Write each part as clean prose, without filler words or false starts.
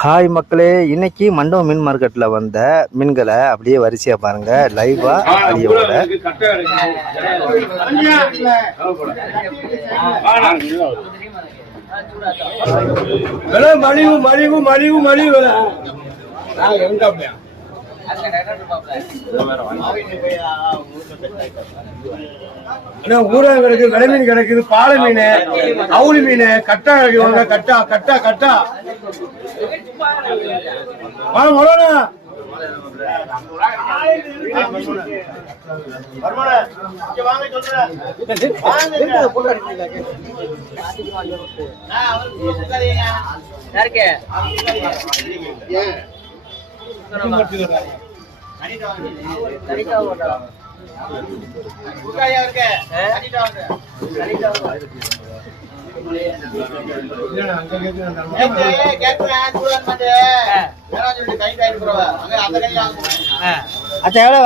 Hi மக்களே, இன்னைக்கு மண்டபம் மீன் மார்க்கெட்டில் வந்த மீன்களை அப்படியே வரிசையாக பாருங்க. லைவா அடியோட மலிவு மலிவு மலிவு மலிவு ஊரகம் கிடைக்குது, விலை மீன் கிடைக்குது, பாலை மீன், அவுளி மீன், கட்டா கிடைக்குவாங்க. கட்டா கட்டா கட்டா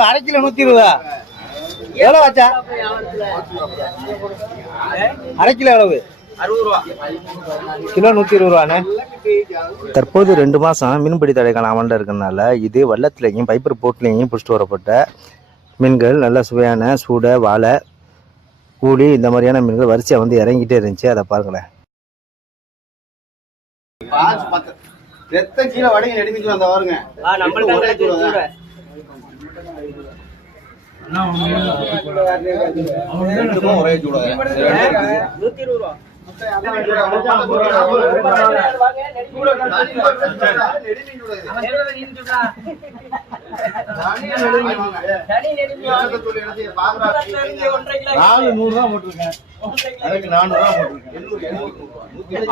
அரை கிலோ 120 எவ்வளவு ஆச்சா? அரை கிலோ எவ்வளவு? கிலோ 120 ரூபாண்ணே. தற்போது 2 மாசம் மீன்பிடி தடைக்கான அமல்ல இருக்கிறதுனால இது வள்ளத்திலையும் பைப்பர் போட்லையும் பிடிச்சிட்டு வரப்பட்ட மீன்கள் நல்ல சுவையான சூடை, வாழை, கூலி இந்த மாதிரியான மீன்கள் வரிசையா வந்து இறங்கிட்டே இருந்துச்சு. அதை பாருங்களேன். கீழே வடங்கி நெடுமிச்சு வந்த பாருங்க. ஒரே சூட 120 ரூபா.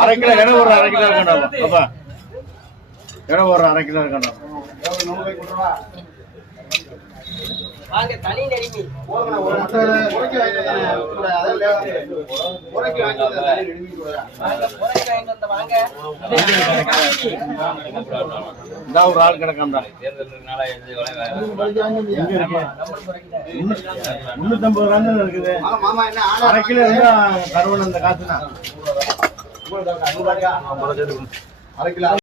அரை கிலோ இடம் ஒரு அரை கிலோ இருக்கா? இடம் ஒரு அரை கிலோ இருக்கா? ஒரு ஆள் கிடக்காண்டா 350 ரூபா இருக்குது. அரை கிலோ இருந்தா தருவன் அந்த காசுனா அரை கிலோ.